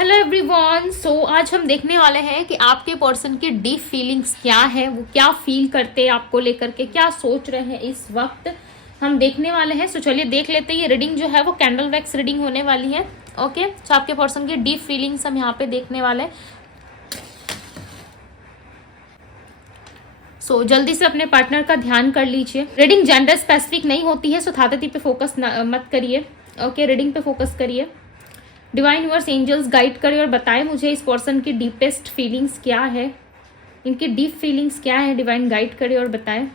Hello everyone. आज हम देखने वाले हैं कि आपके पर्सन की डीप फीलिंग्स क्या है, वो क्या फील करते हैं आपको लेकर के, क्या सोच रहे हैं इस वक्त, हम देखने वाले हैं। चलिए देख लेते हैं। ये रीडिंग जो है वो कैंडल वैक्स रीडिंग होने वाली है। ओके, तो आपके पर्सन की डीप फीलिंग्स हम यहाँ पे देखने वाले हैं। जल्दी से अपने पार्टनर का ध्यान कर लीजिए। रीडिंग जेंडर स्पेसिफिक नहीं होती है, थाती पे फोकस मत करिए। ओके, रीडिंग पे फोकस करिए। डिवाइन यूनिवर्स एंजल्स गाइड करें और बताएं मुझे इस पर्सन की डीपेस्ट फीलिंग्स क्या है, इनकी डीप फीलिंग्स क्या है। डिवाइन गाइड करें और बताएं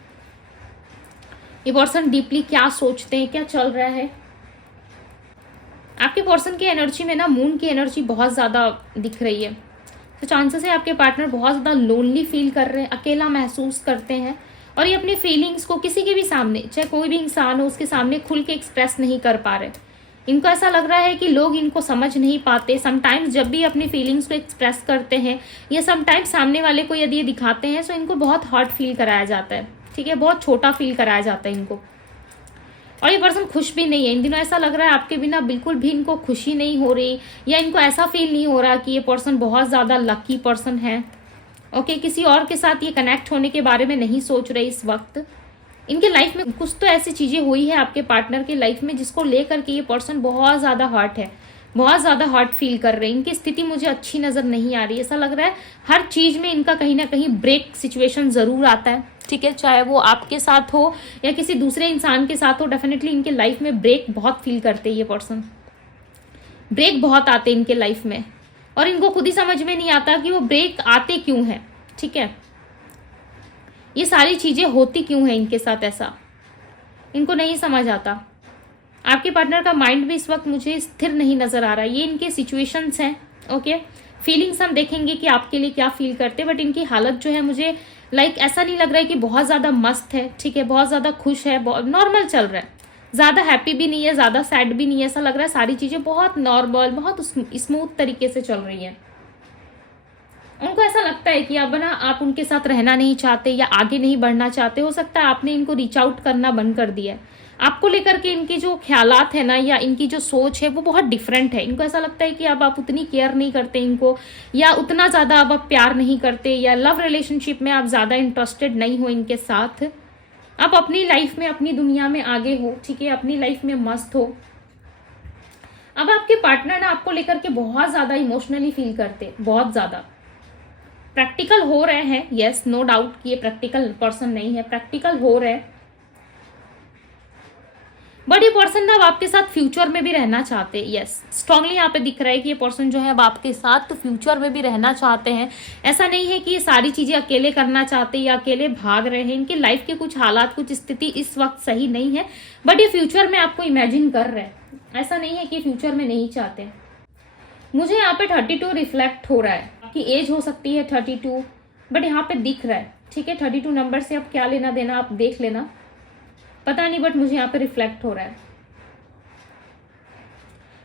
ये पर्सन डीपली क्या सोचते हैं, क्या चल रहा है। आपके पर्सन की एनर्जी में ना मून की एनर्जी बहुत ज़्यादा दिख रही है। तो चांसेस है आपके पार्टनर बहुत ज़्यादा लोनली फील कर रहे हैं, अकेला महसूस करते हैं और ये अपनी फीलिंग्स को किसी के भी सामने, चाहे कोई भी इंसान हो, उसके सामने खुल के एक्सप्रेस नहीं कर पा रहे। इनको ऐसा लग रहा है कि लोग इनको समझ नहीं पाते। समटाइम्स जब भी अपनी फीलिंग्स को एक्सप्रेस करते हैं या समटाइम्स सामने वाले को यदि ये दिखाते हैं तो इनको बहुत हर्ट फील कराया जाता है, ठीक है, बहुत छोटा फील कराया जाता है इनको। और ये पर्सन खुश भी नहीं है इन दिनों। ऐसा लग रहा है आपके बिना बिल्कुल भी इनको खुशी नहीं हो रही, या इनको ऐसा फील नहीं हो रहा कि ये पर्सन बहुत ज़्यादा लकी पर्सन है। ओके, किसी और के साथ ये कनेक्ट होने के बारे में नहीं सोच रहे इस वक्त। इनके लाइफ में कुछ तो ऐसी चीज़ें हुई है आपके पार्टनर की लाइफ में जिसको लेकर के ये पर्सन बहुत ज़्यादा हर्ट है, बहुत ज़्यादा हर्ट फील कर रहे हैं। इनकी स्थिति मुझे अच्छी नज़र नहीं आ रही। ऐसा लग रहा है हर चीज़ में इनका कहीं ना कहीं ब्रेक सिचुएशन ज़रूर आता है, ठीक है, चाहे वो आपके साथ हो या किसी दूसरे इंसान के साथ हो। डेफिनेटली इनके लाइफ में ब्रेक बहुत फील करते हैं ये पर्सन। ब्रेक बहुत आते हैं इनके लाइफ में और इनको खुद ही समझ में नहीं आता कि वो ब्रेक आते क्यों हैं, ठीक है, ये सारी चीज़ें होती क्यों है इनके साथ, ऐसा इनको नहीं समझ आता। आपके पार्टनर का माइंड भी इस वक्त मुझे स्थिर नहीं नज़र आ रहा है। ये इनके सिचुएशंस हैं। ओके, फीलिंग्स हम देखेंगे कि आपके लिए क्या फील करते हैं, बट इनकी हालत जो है मुझे ऐसा नहीं लग रहा है कि बहुत ज़्यादा मस्त है, ठीक है, बहुत ज़्यादा खुश है, बहुत नॉर्मल चल रहा है। ज़्यादा हैप्पी भी नहीं है, ज़्यादा सैड भी नहीं है। ऐसा लग रहा है सारी चीज़ें बहुत नॉर्मल, बहुत स्मूथ तरीके से चल रही हैं। उनको ऐसा लगता है कि अब ना आप उनके साथ रहना नहीं चाहते या आगे नहीं बढ़ना चाहते। हो सकता है आपने इनको रीच आउट करना बंद कर दिया है। आपको लेकर के इनकी जो ख्यालात है ना, या इनकी जो सोच है वो बहुत डिफरेंट है। इनको ऐसा लगता है कि अब आप उतनी केयर नहीं करते इनको, या उतना ज़्यादा अब आप प्यार नहीं करते, या लव रिलेशनशिप में आप ज़्यादा इंटरेस्टेड नहीं हो इनके साथ। आप अपनी लाइफ में, अपनी दुनिया में आगे हो, ठीक है, अपनी लाइफ में मस्त हो। अब आपके पार्टनर ना आपको लेकर के बहुत ज़्यादा इमोशनली फील करते, बहुत ज़्यादा प्रैक्टिकल हो रहे हैं। यस, नो डाउट कि ये प्रैक्टिकल पर्सन नहीं है, प्रैक्टिकल हो रहे हैं। बट ये पर्सन ना अब आपके साथ फ्यूचर में भी रहना चाहते हैं। यस, स्ट्रांगली यहाँ पे दिख रहा है कि ये पर्सन जो है अब आपके साथ तो फ्यूचर में भी रहना चाहते हैं। ऐसा नहीं है कि ये सारी चीजें अकेले करना चाहते या अकेले भाग रहे हैं। इनके लाइफ के कुछ हालात, कुछ स्थिति इस वक्त सही नहीं है, बट ये फ्यूचर में आपको इमेजिन कर रहे हैं। ऐसा नहीं है कि फ्यूचर में नहीं चाहते। मुझे यहाँ पे 32 रिफ्लेक्ट हो रहा है। आपकी एज हो सकती है 32, बट यहाँ पे दिख रहा है, ठीक है। 32 नंबर से अब क्या लेना देना आप देख लेना, पता नहीं, बट मुझे यहाँ पे रिफ्लेक्ट हो रहा है।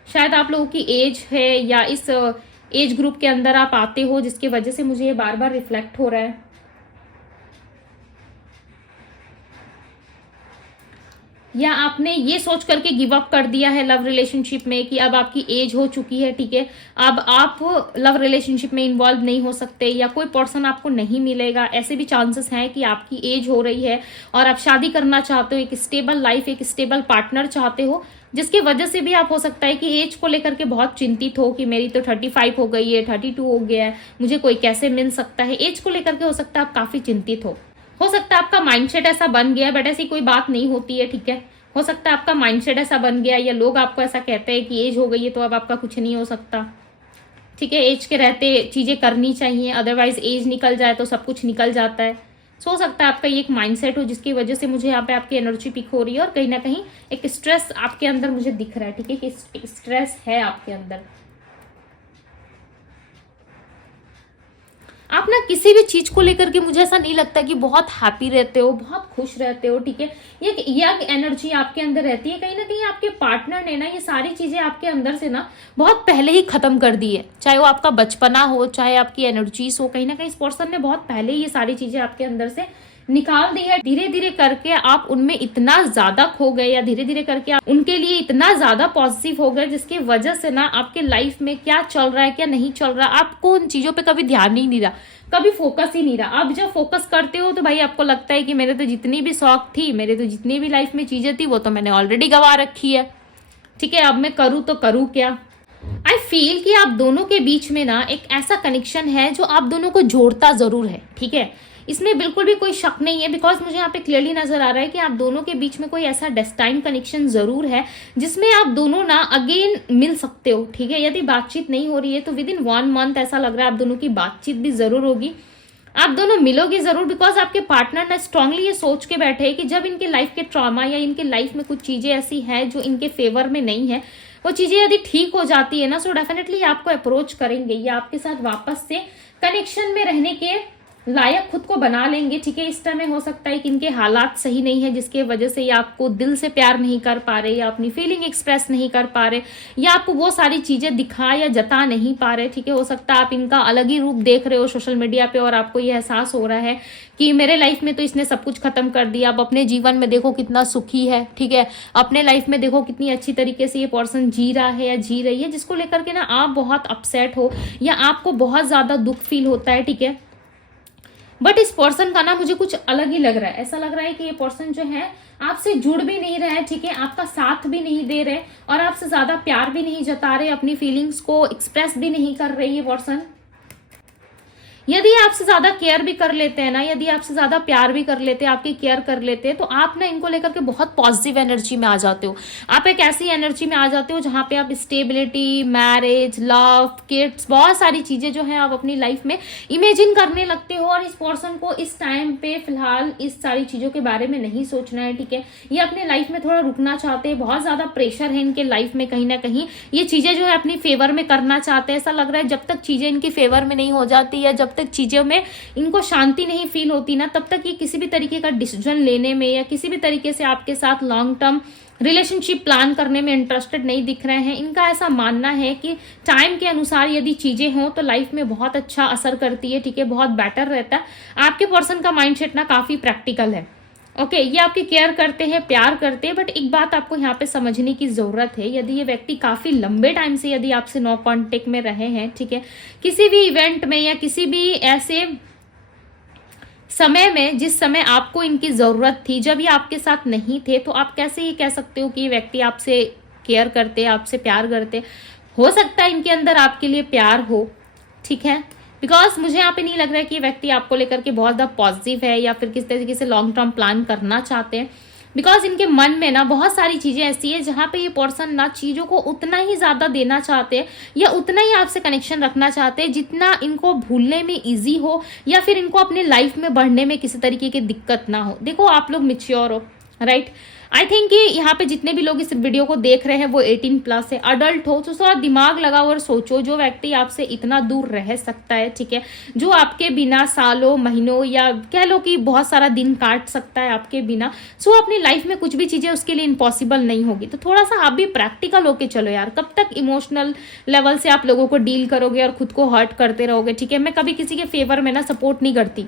शायद आप लोगों की एज है या इस एज ग्रुप के अंदर आप आते हो, जिसकी वजह से मुझे ये बार बार रिफ्लेक्ट हो रहा है। या आपने ये सोच करके गिव अप कर दिया है लव रिलेशनशिप में कि अब आपकी एज हो चुकी है, ठीक है, अब आप लव रिलेशनशिप में इन्वॉल्व नहीं हो सकते, या कोई पर्सन आपको नहीं मिलेगा। ऐसे भी चांसेस हैं कि आपकी एज हो रही है और आप शादी करना चाहते हो, एक स्टेबल लाइफ, एक स्टेबल पार्टनर चाहते हो, जिसकी वजह से भी आप हो सकता है कि एज को लेकर के बहुत चिंतित हो कि मेरी तो 35 हो गई है, 32 हो गया है, मुझे कोई कैसे मिल सकता है। एज को लेकर के हो सकता है आप काफी चिंतित हो सकता है आपका माइंडसेट ऐसा बन गया है, बट ऐसी कोई बात नहीं होती है, ठीक है। हो सकता है आपका माइंडसेट ऐसा बन गया, या लोग आपको ऐसा कहते हैं कि एज हो गई है तो अब आपका कुछ नहीं हो सकता, ठीक है। एज के रहते चीजें करनी चाहिए, अदरवाइज एज निकल जाए तो सब कुछ निकल जाता है। हो सकता है आपका ये एक माइंडसेट हो जिसकी वजह से मुझे यहाँ पे आपकी एनर्जी पिक हो रही है और कहीं ना कहीं एक स्ट्रेस आपके अंदर मुझे दिख रहा है, ठीक है, कि एक स्ट्रेस है आपके अंदर। आप ना किसी भी चीज को लेकर के मुझे ऐसा नहीं लगता कि बहुत हैप्पी रहते हो, बहुत खुश रहते हो, ठीक है। ये यंग एनर्जी आपके अंदर रहती है। कहीं ना कहीं आपके पार्टनर ने ना ये सारी चीजें आपके अंदर से ना बहुत पहले ही खत्म कर दी है। चाहे वो आपका बचपना हो, चाहे आपकी एनर्जीज हो, कहीं ना कहीं इस पर्सन ने बहुत पहले ही ये सारी चीजें आपके अंदर से निकाल दिया। धीरे धीरे करके आप उनमें इतना ज्यादा खो गए या धीरे धीरे करके आप उनके लिए इतना ज्यादा पॉजिटिव हो गए, जिसकी वजह से ना आपके लाइफ में क्या चल रहा है क्या नहीं चल रहा, आपको उन चीजों पे कभी ध्यान ही नहीं रहा, कभी फोकस ही नहीं रहा। अब जब फोकस करते हो तो भाई आपको लगता है कि मेरे तो जितनी भी शौक थी, मेरे तो जितनी भी लाइफ में चीजें थी, वो तो मैंने ऑलरेडी गंवा रखी है। ठीक है, अब मैं करूँ तो करूँ क्या। आई फील कि आप दोनों के बीच में ना एक ऐसा कनेक्शन है जो आप दोनों को जोड़ता जरूर है। ठीक है, इसमें बिल्कुल भी कोई शक नहीं है, बिकॉज मुझे यहाँ पे क्लियरली नजर आ रहा है कि आप दोनों के बीच में कोई ऐसा डेस्टाइन कनेक्शन जरूर है जिसमें आप दोनों ना अगेन मिल सकते हो। ठीक है, यदि बातचीत नहीं हो रही है तो विद इन 1 मंथ ऐसा लग रहा है आप दोनों की बातचीत भी जरूर होगी, आप दोनों मिलोगे जरूर। बिकॉज आपके पार्टनर ना स्ट्रांगली ये सोच के बैठे हैं कि जब इनके लाइफ के ट्रॉमा या इनके लाइफ में कुछ चीजें ऐसी हैं जो इनके फेवर में नहीं है, वो चीजें यदि ठीक हो जाती है ना, सो डेफिनेटली आपको अप्रोच करेंगे या आपके साथ वापस से कनेक्शन में रहने के लायक खुद को बना लेंगे। ठीक है, इस समय हो सकता है कि इनके हालात सही नहीं है जिसके वजह से ये आपको दिल से प्यार नहीं कर पा रहे या अपनी फीलिंग एक्सप्रेस नहीं कर पा रहे या आपको वो सारी चीजें दिखा या जता नहीं पा रहे। ठीक है, हो सकता है आप इनका अलग ही रूप देख रहे हो सोशल मीडिया पे और आपको ये एहसास हो रहा है कि मेरे लाइफ में तो इसने सब कुछ खत्म कर दिया, अब अपने जीवन में देखो कितना सुखी है। ठीक है, अपने लाइफ में देखो कितनी अच्छी तरीके से ये पर्सन जी रहा है या जी रही है, जिसको लेकर के ना आप बहुत अपसेट हो या आपको बहुत ज्यादा दुख फील होता है। ठीक है, बट इस पर्सन का ना मुझे कुछ अलग ही लग रहा है। ऐसा लग रहा है कि ये पर्सन जो है आपसे जुड़ भी नहीं रहा है। ठीक है, आपका साथ भी नहीं दे रहे और आपसे ज्यादा प्यार भी नहीं जता रहे, अपनी फीलिंग्स को एक्सप्रेस भी नहीं कर रही है पर्सन। यदि आपसे ज्यादा केयर भी कर लेते हैं ना, यदि आपसे ज्यादा प्यार भी कर लेते हैं, आपकी केयर कर लेते हैं, तो आप ना इनको लेकर के बहुत पॉजिटिव एनर्जी में आ जाते हो। आप एक ऐसी एनर्जी में आ जाते हो जहां पे आप स्टेबिलिटी, मैरिज, लव, किड्स, बहुत सारी चीजें जो है आप अपनी लाइफ में इमेजिन करने लगते हो। और इस पर्सन को इस टाइम पे फिलहाल इस सारी चीजों के बारे में नहीं सोचना है। ठीक है, ये अपने लाइफ में थोड़ा रुकना चाहते हैं, बहुत ज्यादा प्रेशर है इनके लाइफ में, कहीं ना कहीं ये चीजें जो है अपनी फेवर में करना चाहते हैं। ऐसा लग रहा है जब तक चीजें इनकी फेवर में नहीं हो जाती या जब तक चीजों में इनको शांति नहीं फील होती ना, तब तक ये किसी भी तरीके का डिसीजन लेने में या किसी भी तरीके से आपके साथ लॉन्ग टर्म रिलेशनशिप प्लान करने में इंटरेस्टेड नहीं दिख रहे हैं। इनका ऐसा मानना है कि टाइम के अनुसार यदि चीजें हों तो लाइफ में बहुत अच्छा असर करती है। ठीक है, बहुत बेटर रहता है। आपके पर्सन का माइंडसेट ना काफी प्रैक्टिकल है। ओके, ये आपकी केयर करते हैं, प्यार करते हैं, बट एक बात आपको यहाँ पे समझने की जरूरत है। यदि ये व्यक्ति काफी लंबे टाइम से यदि आपसे नो कांटेक्ट में रहे हैं, ठीक है, किसी भी इवेंट में या किसी भी ऐसे समय में जिस समय आपको इनकी जरूरत थी, जब ये आपके साथ नहीं थे, तो आप कैसे ये कह सकते हो कि ये व्यक्ति आपसे केयर करते, आपसे प्यार करते। हो सकता है इनके अंदर आपके लिए प्यार हो। ठीक है, बिकॉज मुझे यहाँ पे नहीं लग रहा है कि ये व्यक्ति आपको लेकर के बहुत ज़्यादा पॉजिटिव है या फिर किस तरीके से लॉन्ग टर्म प्लान करना चाहते हैं। बिकॉज इनके मन में ना बहुत सारी चीजें ऐसी है जहाँ पे ये पर्सन ना चीजों को उतना ही ज्यादा देना चाहते हैं या उतना ही आपसे कनेक्शन रखना चाहते हैं जितना इनको भूलने में इजी हो या फिर इनको अपने लाइफ में बढ़ने में किसी तरीके की दिक्कत ना हो। देखो, आप लोग मिच्योर हो, राइट। आई थिंक कि यहाँ पे जितने भी लोग इस वीडियो को देख रहे हैं वो 18+ है, अडल्ट हो, तो थोड़ा दिमाग लगाओ और सोचो। जो व्यक्ति आपसे इतना दूर रह सकता है, ठीक है, जो आपके बिना सालों महीनों या कह लो कि बहुत सारा दिन काट सकता है आपके बिना, सो अपनी लाइफ में कुछ भी चीजें उसके लिए इम्पॉसिबल नहीं होगी। तो थोड़ा सा आप भी प्रैक्टिकल होके चलो यार। कब तक इमोशनल लेवल से आप लोगों को डील करोगे और खुद को हर्ट करते रहोगे। ठीक है, मैं कभी किसी के फेवर में ना सपोर्ट नहीं करती,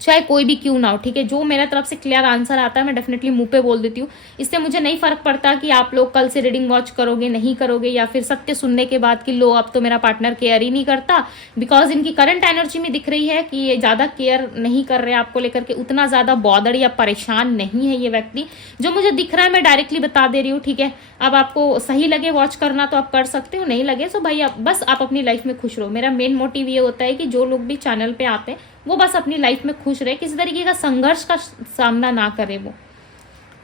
चाहे कोई भी क्यों ना हो। ठीक है, जो मेरे तरफ से क्लियर आंसर आता है मैं डेफिनेटली मुंह पे बोल देती हूँ। इससे मुझे नहीं फर्क पड़ता कि आप लोग कल से रीडिंग वॉच करोगे नहीं करोगे या फिर सत्य सुनने के बाद कि लो अब तो मेरा पार्टनर केयर ही नहीं करता। बिकॉज इनकी करंट एनर्जी में दिख रही है कि ये ज्यादा केयर नहीं कर रहे आपको लेकर के, उतना ज्यादा बॉदर्ड या परेशान नहीं है ये व्यक्ति। जो मुझे दिख रहा है मैं डायरेक्टली बता दे रही हूँ। ठीक है, अब आपको सही लगे वॉच करना तो आप कर सकते हो, नहीं लगे तो भाई बस आप अपनी लाइफ में खुश रहो। मेरा मेन मोटिव ये होता है कि जो लोग भी चैनल पे आते हैं वो बस अपनी लाइफ में खुश रहे, किसी तरीके का संघर्ष का सामना ना करे वो।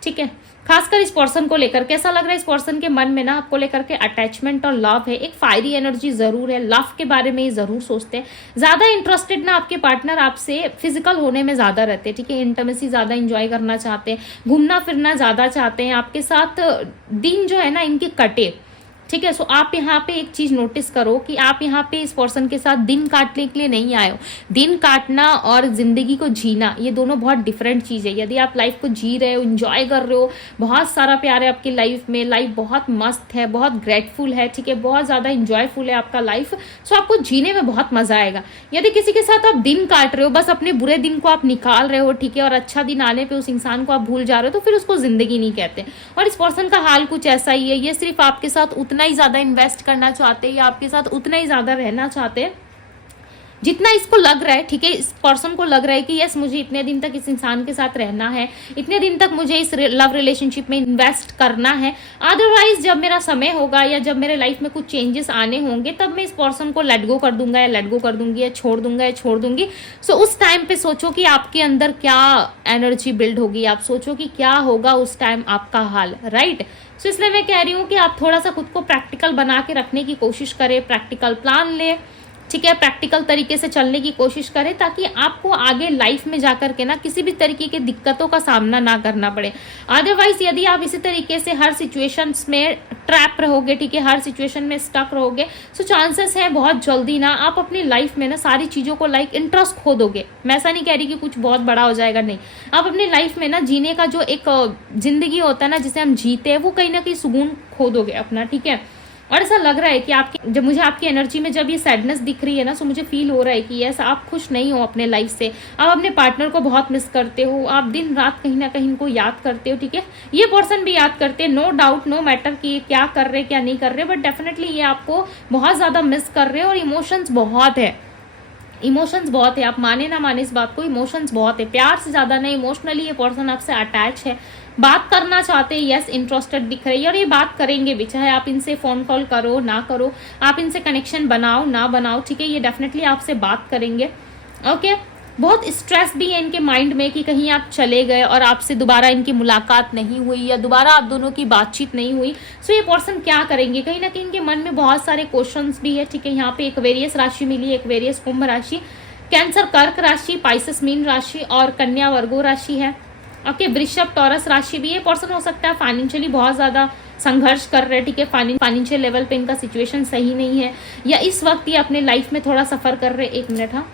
ठीक है, खासकर इस पर्सन को लेकर कैसा लग रहा है, इस पर्सन के मन में ना आपको लेकर के अटैचमेंट और लव है, एक फायरी एनर्जी जरूर है, लव के बारे में ये जरूर सोचते हैं। ज्यादा इंटरेस्टेड ना आपके पार्टनर आपसे फिजिकल होने में ज्यादा रहते हैं। ठीक है, इंटीमेसी ज्यादा इंजॉय करना चाहते हैं, घूमना फिरना ज्यादा चाहते हैं, आपके साथ दिन जो है ना इनके कटे। ठीक है। सो आप यहाँ पे एक चीज नोटिस करो कि आप यहाँ पे इस पर्सन के साथ दिन काटने के लिए नहीं आए हो। दिन काटना और जिंदगी को जीना, ये दोनों बहुत डिफरेंट चीज है। यदि आप लाइफ को जी रहे हो, एंजॉय कर रहे हो, बहुत सारा प्यार है आपकी लाइफ में, लाइफ बहुत मस्त है, बहुत ग्रेटफुल है, ठीक है, बहुत ज्यादा इंजॉयफुल है आपका लाइफ, सो आपको जीने में बहुत मजा आएगा। यदि किसी के साथ आप दिन काट रहे हो, बस अपने बुरे दिन को आप निकाल रहे हो, ठीक है, और अच्छा दिन आने पे उस इंसान को आप भूल जा रहे हो, तो फिर उसको जिंदगी नहीं कहते। और इस पर्सन का हाल कुछ ऐसा ही है। ये सिर्फ आपके साथ उतना ही ज्यादा इन्वेस्ट करना चाहते हैं या आपके साथ उतना ही ज्यादा रहना चाहते हैं जितना इसको लग रहा है, ठीक है। इस पर्सन को लग रहा है कि यस, मुझे इतने दिन तक इस इंसान के साथ रहना है, इतने दिन तक मुझे इस लव रिलेशनशिप में इन्वेस्ट करना है। अदरवाइज जब मेरा समय होगा या जब मेरे लाइफ में कुछ चेंजेस आने होंगे, तब मैं इस पर्सन को लेट गो कर दूंगा या लेट गो कर दूंगी या छोड़ दूंगा या छोड़ दूंगी। सो उस टाइम पे सोचो कि आपके अंदर क्या एनर्जी बिल्ड होगी, आप सोचो कि क्या होगा उस टाइम आपका हाल, राइट। सो इसलिए मैं कह रही हूँ कि आप थोड़ा सा खुद को प्रैक्टिकल बना के रखने की कोशिश करें, प्रैक्टिकल प्लान ले, ठीक है, प्रैक्टिकल तरीके से चलने की कोशिश करें, ताकि आपको आगे लाइफ में जाकर के ना किसी भी तरीके की दिक्कतों का सामना ना करना पड़े। अदरवाइज यदि आप इसी तरीके से हर सिचुएशंस में ट्रैप रहोगे, ठीक है, हर सिचुएशन में स्टक रहोगे, सो चांसेस है बहुत जल्दी ना आप अपनी लाइफ में ना सारी चीज़ों को लाइक इंटरेस्ट खो दोगे। मैं ऐसा नहीं कह रही कि कुछ बहुत बड़ा हो जाएगा, नहीं, आप अपनी लाइफ में ना जीने का जो एक जिंदगी होता है ना जिसे हम जीते हैं, वो कहीं ना कहीं सुकून खो दोगे अपना, ठीक है। और ऐसा लग रहा है कि आपकी, जब मुझे आपकी एनर्जी में जब ये सैडनेस दिख रही है ना, सो मुझे फील हो रहा है कि यस, आप खुश नहीं हो अपने लाइफ से, आप अपने पार्टनर को बहुत मिस करते हो, आप दिन रात कहीं ना कहीं इनको याद करते हो, ठीक है। ये पर्सन भी याद करते हैं, नो डाउट, नो मैटर कि ये क्या कर रहे क्या नहीं कर रहे, बट डेफिनेटली ये आपको बहुत ज्यादा मिस कर रहे हैं और इमोशंस बहुत है, इमोशंस बहुत है। आप माने ना माने इस बात को, इमोशंस बहुत है, प्यार से ज्यादा नहीं, इमोशनली ये पर्सन आपसे अटैच है, बात करना चाहते हैं, यस, इंटरेस्टेड दिख रही है और ये बात करेंगे भी, चाहे आप इनसे फोन कॉल करो ना करो, आप इनसे कनेक्शन बनाओ ना बनाओ, ठीक है, ये डेफिनेटली आपसे बात करेंगे। ओके, बहुत स्ट्रेस भी है इनके माइंड में कि कहीं आप चले गए और आपसे दोबारा इनकी मुलाकात नहीं हुई या दोबारा आप दोनों की बातचीत नहीं हुई। सो ये पर्सन क्या करेंगे, कहीं ना कहीं इनके मन में बहुत सारे क्वेश्चंस भी है, ठीक है। यहाँ पे एक्वेरियस राशि मिली, एक्वेरियस कुंभ राशि, कैंसर कर्क राशि, पाइसेस मीन राशि और कन्या वर्गो राशि है। ओके, वृषभ टॉरस राशि भी है। पर्सन हो सकता है फाइनेंशियली बहुत ज्यादा संघर्ष कर रहे हैं, ठीक है, फाइनेंशियल लेवल पे इनका सिचुएशन सही नहीं है, या इस वक्त ये अपने लाइफ में थोड़ा सफर कर रहे हैं। एक मिनट, हाँ,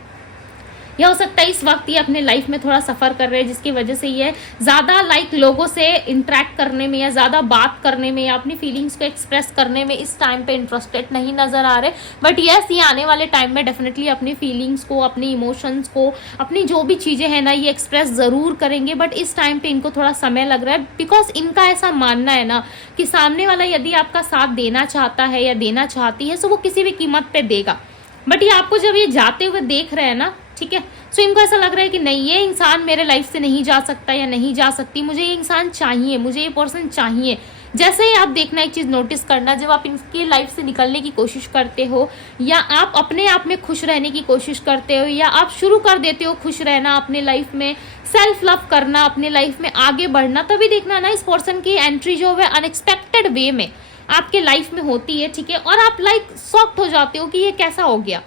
यह हो सकता है इस वक्त ये अपने लाइफ में थोड़ा सफर कर रहे हैं, जिसकी वजह से ये ज्यादा लाइक लोगों से इंटरेक्ट करने में या ज्यादा बात करने में या अपनी फीलिंग्स को एक्सप्रेस करने में इस टाइम पे इंटरेस्टेड नहीं नजर आ रहे। बट यस, ये आने वाले टाइम में डेफिनेटली अपनी फीलिंग्स को, अपनी इमोशंस को, अपनी जो भी चीजें हैं ना, ये एक्सप्रेस जरूर करेंगे। बट इस टाइम पे इनको थोड़ा समय लग रहा है, बिकॉज इनका ऐसा मानना है ना कि सामने वाला यदि आपका साथ देना चाहता है या देना चाहती है, तो वो किसी भी कीमत पे देगा। बट ये आपको जब ये जाते हुए देख रहे हैं ना, ठीक है, सो इनको ऐसा लग रहा है कि नहीं, ये इंसान मेरे लाइफ से नहीं जा सकता या नहीं जा सकती, मुझे ये इंसान चाहिए, मुझे ये पर्सन चाहिए। जैसे ही आप देखना, एक चीज नोटिस करना, जब आप इनकी लाइफ से निकलने की कोशिश करते हो या आप अपने आप में खुश रहने की कोशिश करते हो या आप शुरू कर देते हो खुश रहना अपने लाइफ में, सेल्फ लव करना, अपने लाइफ में आगे बढ़ना, तभी देखना ना इस पर्सन की एंट्री जो है अनएक्सपेक्टेड वे में आपके लाइफ में होती है, ठीक है। और आप लाइक शॉक्ड हो जाते हो कि ये कैसा हो गया।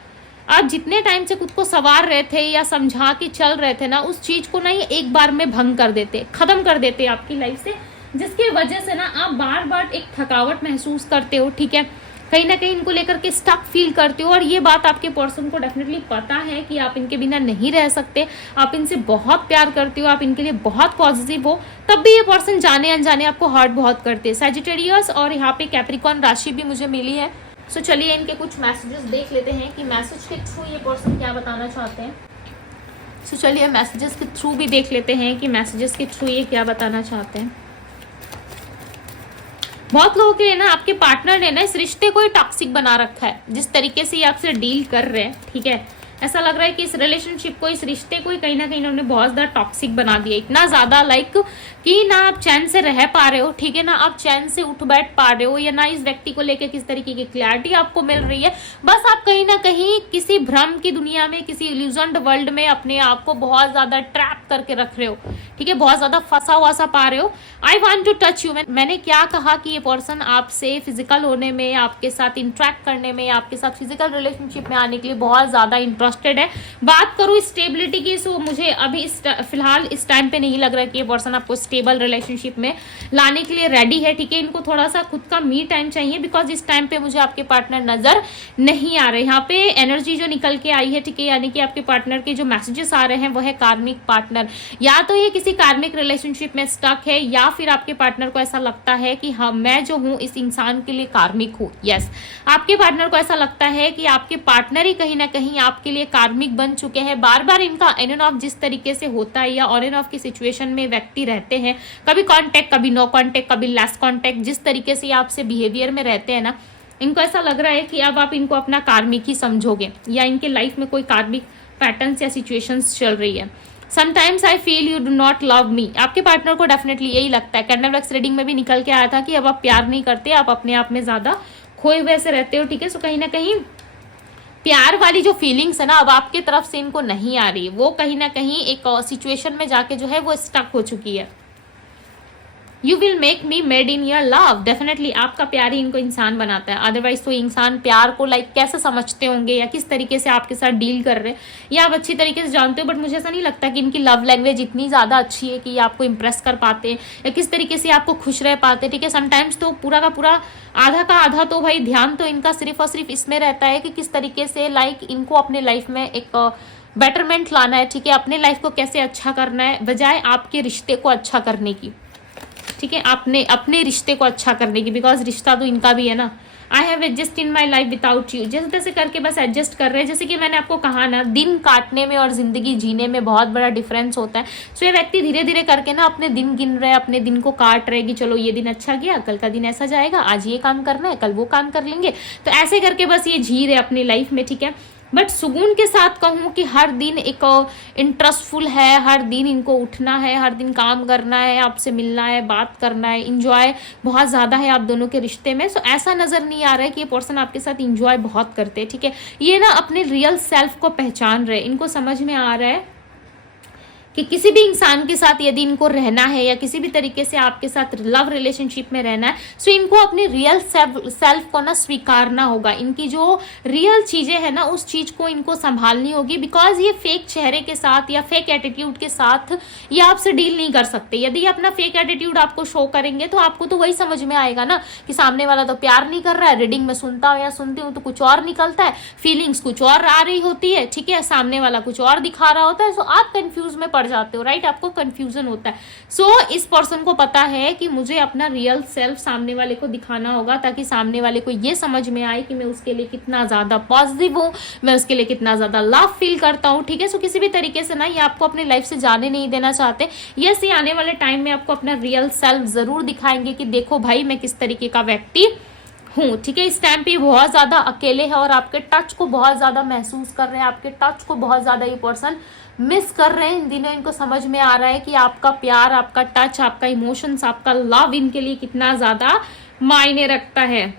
आप जितने टाइम से खुद को संवार रहे थे या समझा के चल रहे थे ना, उस चीज को ना ये एक बार में भंग कर देते, खत्म कर देते आपकी लाइफ से, जिसकी वजह से ना आप बार बार एक थकावट महसूस करते हो, ठीक है, कहीं ना कहीं इनको लेकर के स्टक फील करते हो। और ये बात आपके पर्सन को डेफिनेटली पता है कि आप इनके बिना नहीं रह सकते, आप इनसे बहुत प्यार करते हो, आप इनके लिए बहुत पॉजिटिव हो, तब भी ये पर्सन जाने अनजाने आपको हर्ट बहुत करते हैं। सैजिटेरियस और यहाँ पे कैप्रिकॉर्न राशि भी मुझे मिली है। सो चलिए इनके कुछ मैसेजेस देख लेते हैं कि मैसेज के थ्रू ये पर्सन क्या बताना चाहते हैं। सो चलिए मैसेजेस के थ्रू भी देख लेते हैं कि मैसेजेस के थ्रू ये क्या बताना चाहते हैं। बहुत लोगों के लिए ना आपके पार्टनर ने ना इस रिश्ते को ही टॉक्सिक बना रखा है, जिस तरीके से ये आपसे डील कर रहे हैं, ठीक है, ऐसा लग रहा है कि इस रिलेशनशिप को, इस रिश्ते को ही कहीं ना कहीं इन्होंने बहुत ज्यादा टॉक्सिक बना दिया, इतना ज्यादा लाइक कि ना आप चैन से रह पा रहे हो, ठीक है, ना आप चैन से उठ बैठ पा रहे हो, या ना इस व्यक्ति को लेकर किस तरीके की क्लैरिटी आपको मिल रही है। बस आप कहीं ना कहीं किसी भ्रम की दुनिया में, किसी इल्यूजन्ड वर्ल्ड में अपने आप को बहुत ज्यादा ट्रैप करके रख रहे हो, ठीक है, बहुत ज्यादा फंसा हुआ सा पा रहे हो। I want to touch you, मैंने क्या कहा कि ये पर्सन आपसे फिजिकल होने में, आपके साथ इंटरेक्ट करने में, आपके साथ फिजिकल रिलेशनशिप में आने के लिए बहुत ज्यादा इंटरेस्ट इंटरेस्टेड है। बात करूँ स्टेबिलिटी की, सो मुझे अभी फिलहाल इस टाइम पे नहीं लग रहा कि ये पर्सन आपको स्टेबल रिलेशनशिप में लाने के लिए रेडी है, ठीक है। इनको थोड़ा सा खुद का मी टाइम चाहिए, बिकॉज इस टाइम पे मुझे आपके पार्टनर नजर नहीं आ रहे। यहाँ पे एनर्जी जो निकल के आई है, ठीक है, यानी कि आपके पार्टनर के जो मैसेजेस आ रहे हैं वो है कार्मिक पार्टनर। या तो ये किसी कार्मिक रिलेशनशिप में स्टक है, या फिर आपके पार्टनर को ऐसा लगता है कि हाँ मैं जो हूँ इस इंसान के लिए कार्मिक हूँ। यस, आपके पार्टनर को ऐसा लगता है कि आपके पार्टनर ही कहीं ना कहीं आपके लिए कार्मिक बन चुके हैं। बार बार इनका ऑन एंड ऑफ जिस तरीके से होता है, या ऑन एंड ऑफ की सिचुएशन में व्यक्ति रहते हैं, कभी कांटेक्ट, कभी नो कांटेक्ट, कभी लेस कांटेक्ट, जिस तरीके से आपसे बिहेवियर में रहते हैं ना, इनको ऐसा लग रहा है कि अब आप इनको अपना कार्मिक ही समझोगे, या इनके लाइफ में कोई कार्मिक पैटर्न्स या सिचुएशंस चल रही है। Sometimes I feel you do not love me, आपके पार्टनर को डेफिनेटली यही लगता है। कैंडल वैक्स रीडिंग में भी निकल के आया था कि अब आप प्यार नहीं करते, आप अपने आप में ज्यादा खोए हुए से रहते हो, ठीक है। सो कहीं ना कहीं प्यार वाली जो फीलिंग्स है ना, अब आपके तरफ से इनको नहीं आ रही, वो कहीं ना कहीं एक सिचुएशन में जाके जो है वो स्टक हो चुकी है। You will make me made in your love, definitely आपका प्यार ही इनको इंसान बनाता है। अदरवाइज तो इंसान प्यार को कैसे समझते होंगे, या किस तरीके से आपके साथ डील कर रहे हैं, या आप अच्छी तरीके से जानते हो, बट मुझे ऐसा नहीं लगता कि इनकी लव लैंग्वेज इतनी ज़्यादा अच्छी है कि ये आपको इंप्रेस कर पाते हैं, या किस तरीके से आपको खुश रह पाते, ठीक है। समटाइम्स तो पूरा का पूरा आधा का आधा तो भाई ध्यान तो इनका सिर्फ और सिर्फ इसमें रहता है कि किस तरीके से इनको अपने लाइफ में एक बेटरमेंट लाना है, ठीक है, अपने लाइफ को कैसे अच्छा करना है, बजाय आपके रिश्ते को अच्छा करने की, ठीक है, आपने अपने रिश्ते को अच्छा करने की, बिकॉज रिश्ता तो इनका भी है ना। I have adjust in my life without you, जैसे तैसे करके बस एडजस्ट कर रहे हैं। जैसे कि मैंने आपको कहा ना, दिन काटने में और जिंदगी जीने में बहुत बड़ा डिफरेंस होता है। सो ये व्यक्ति धीरे धीरे करके ना अपने दिन गिन रहे हैं, अपने दिन को काट रहे कि चलो ये दिन अच्छा गया, कल का दिन ऐसा जाएगा, आज ये काम करना है, कल वो काम कर लेंगे, तो ऐसे करके बस ये जी रहे अपनी लाइफ में, ठीक है। बट सुकून के साथ कहूँ कि हर दिन एक इंटरेस्टफुल है, हर दिन इनको उठना है, हर दिन काम करना है, आपसे मिलना है, बात करना है, इंजॉय बहुत ज़्यादा है आप दोनों के रिश्ते में। सो ऐसा नज़र नहीं आ रहा है कि ये पर्सन आपके साथ इंजॉय बहुत करते हैं, ठीक है। ये ना अपने रियल सेल्फ को पहचान रहे, इनको समझ में आ रहा है कि किसी भी इंसान के साथ यदि इनको रहना है, या किसी भी तरीके से आपके साथ लव रिलेशनशिप में रहना है, सो इनको अपनी रियल सेल्फ को ना स्वीकारना होगा। इनकी जो रियल चीजें हैं ना, उस चीज को इनको संभालनी होगी, बिकॉज ये फेक चेहरे के साथ या फेक एटीट्यूड के साथ ये आपसे डील नहीं कर सकते। यदि अपना फेक एटीट्यूड आपको शो करेंगे तो आपको तो वही समझ में आएगा ना कि सामने वाला तो प्यार नहीं कर रहा है, रीडिंग में सुनता हूँ या सुनती हूँ तो कुछ और निकलता है, फीलिंग्स कुछ और आ रही होती है, ठीक है, सामने वाला कुछ और दिखा रहा होता है। सो आप कंफ्यूज में जाते हो, राइट, आपको कंफ्यूजन होता है। सो इस पर्सन को पता है कि मुझे अपना रियल सेल्फ सामने वाले को दिखाना होगा, ताकि सामने वाले को ये समझ में आए कि मैं उसके लिए कितना ज्यादा पॉजिटिव हूँ, मैं उसके लिए कितना ज्यादा लव फील करता हूँ, ठीक है। सो किसी भी तरीके से ना ये आपको अपनी लाइफ से जाने नहीं देना चाहते। यस, ये आने वाले टाइम में आपको अपना रियल सेल्फ जरूर दिखाएंगे कि देखो भाई मैं किस तरीके का व्यक्ति हूँ, ठीक है। इस टाइम पे बहुत ज्यादा अकेले है और आपके टच को बहुत ज्यादा महसूस कर रहे हैं, आपके टच को बहुत ज्यादा ये पर्सन मिस कर रहे हैं। इन दिनों इनको समझ में आ रहा है कि आपका प्यार, आपका टच, आपका इमोशंस, आपका लव इनके लिए कितना ज्यादा मायने रखता है।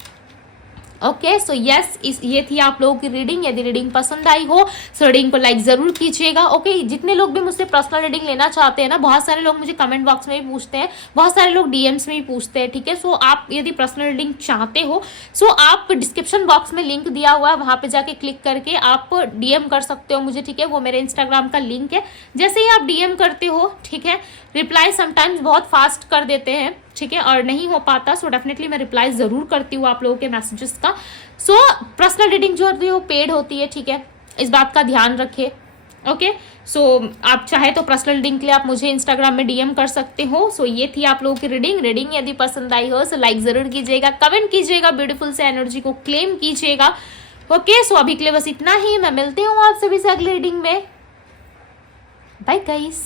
ओके, सो यस, ये थी आप लोगों की रीडिंग। यदि रीडिंग पसंद आई हो सो रीडिंग को लाइक जरूर कीजिएगा। ओके, जितने लोग भी मुझसे पर्सनल रीडिंग लेना चाहते हैं ना, बहुत सारे लोग मुझे कमेंट बॉक्स में भी पूछते हैं, बहुत सारे लोग डीएम्स में भी पूछते हैं, ठीक है। सो आप यदि पर्सनल रीडिंग चाहते हो सो आप डिस्क्रिप्शन बॉक्स में लिंक दिया हुआ है, वहां पे जाके क्लिक करके आप डीएम कर सकते हो मुझे, ठीक है। वो मेरे इंस्टाग्राम का लिंक है। जैसे ही आप डीएम करते हो, ठीक है, रिप्लाई समटाइम्स बहुत फास्ट कर देते हैं, ठीक है, और नहीं हो पाता, सो डेफिनेटली मैं रिप्लाई जरूर करती हूँ आप लोगों के मैसेजेस का। सो पर्सनल रीडिंग जो होती है वो पेड होती है, ठीक है, इस बात का ध्यान रखिए। ओके, सो आप चाहे तो पर्सनल रीडिंग के लिए आप मुझे इंस्टाग्राम में डीएम कर सकते हो। सो ये थी आप लोगों की रीडिंग यदि पसंद आई हो सो लाइक जरूर कीजिएगा, कमेंट कीजिएगा, ब्यूटीफुल से एनर्जी को क्लेम कीजिएगा। ओके, सो अभी के लिए बस इतना ही, मैं मिलती हूँ आप सभी से अगली रीडिंग में। Bye guys.